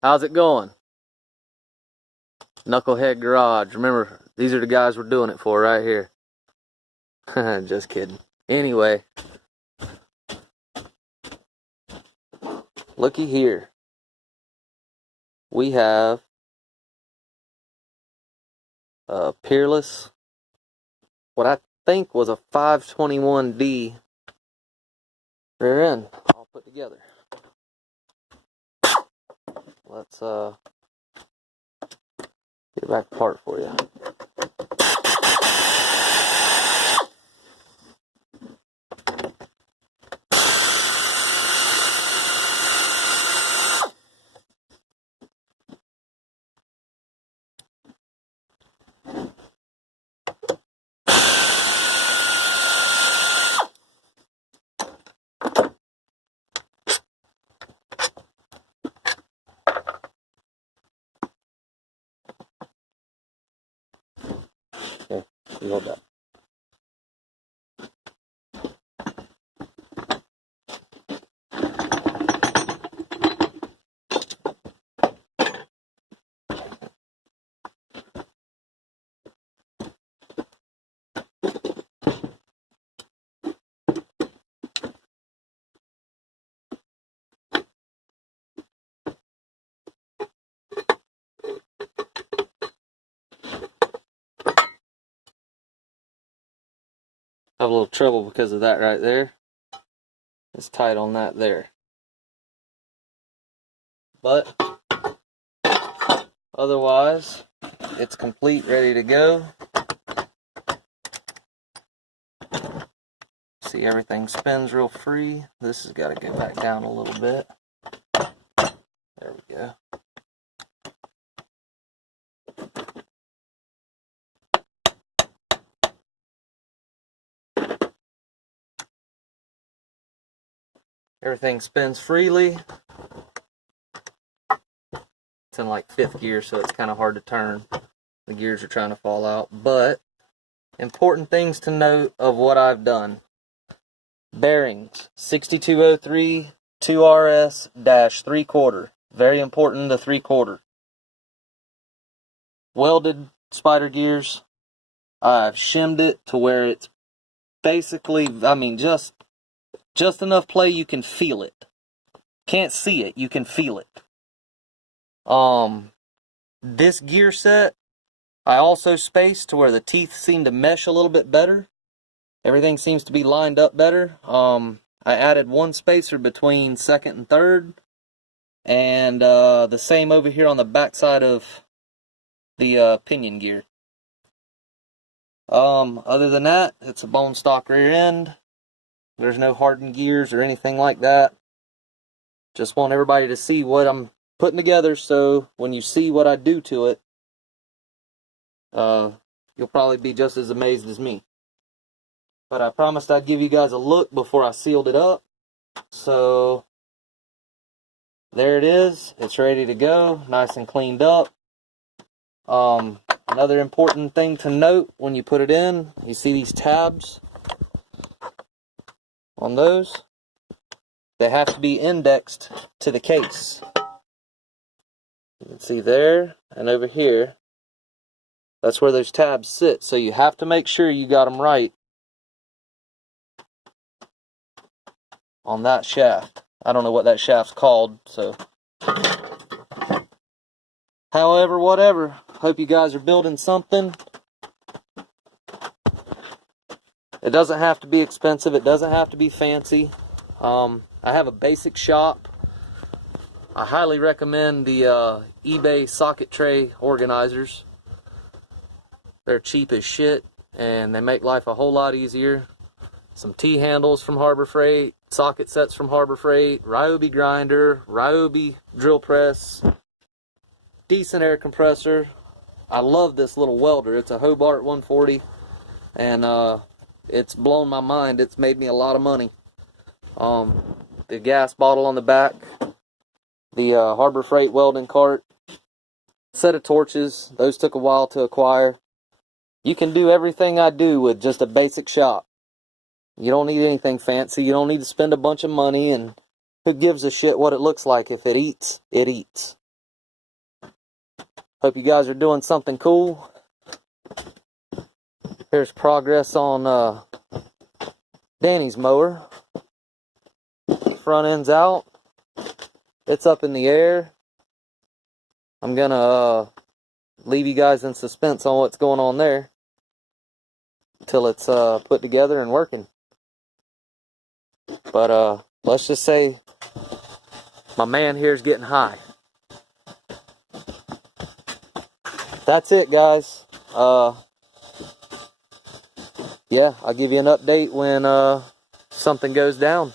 How's it going? Knucklehead Garage. Remember, these are the guys we're doing it for right here. Just kidding. Anyway, looky here. We have a Peerless, what I think was a 521D rear end all put together. Let's get it back apart for you. Okay, you hold that. Have a little trouble because of that right there. It's tight on that there. But otherwise, it's complete, ready to go. See, everything spins real free. This has got to go back down a little bit. There we go. Everything spins freely. It's in like 5th gear, so it's kind of hard to turn. The gears are trying to fall out. But important things to note of what I've done. Bearings, 6203 2RS-3/4. Very important, the 3/4. Welded spider gears. I've shimmed it to where it's basically, just enough play you can feel it. Can't see it, you can feel it. This gear set, I also spaced to where the teeth seem to mesh a little bit better. Everything seems to be lined up better. I added one spacer between 2nd and 3rd. And the same over here on the backside of the pinion gear. Other than that, it's a bone stock rear end. There's no hardened gears or anything like that. Just want everybody to see what I'm putting together, so when you see what I do to it, you'll probably be just as amazed as me. But I promised I'd give you guys a look before I sealed it up. So there it is. It's ready to go, nice and cleaned up. Another important thing to note when you put it in, you see these tabs on those? They have to be indexed to the case. You can see there and over here. That's where those tabs sit, so you have to make sure you got them right on that shaft. I don't know what that shaft's called, so. However, whatever. Hope you guys are building something. It doesn't have to be expensive. It doesn't have to be fancy. I have a basic shop. I highly recommend the eBay socket tray organizers. They're cheap as shit, and they make life a whole lot easier. Some T-handles from Harbor Freight, socket sets from Harbor Freight, Ryobi grinder, Ryobi drill press, decent air compressor. I love this little welder. It's a Hobart 140, and it's blown my mind. It's made me a lot of money. The gas bottle on the back, the Harbor Freight welding cart, set of torches. Those took a while to acquire. You can do everything I do with just a basic shop. You don't need anything fancy. You don't need to spend a bunch of money, and who gives a shit what it looks like? If it eats, it eats. Hope you guys are doing something cool. Here's progress on Danny's mower. Front end's out. It's up in the air. I'm gonna leave you guys in suspense on what's going on there until it's put together and working. But let's just say my man here is getting high. That's it, guys. Yeah, I'll give you an update when something goes down.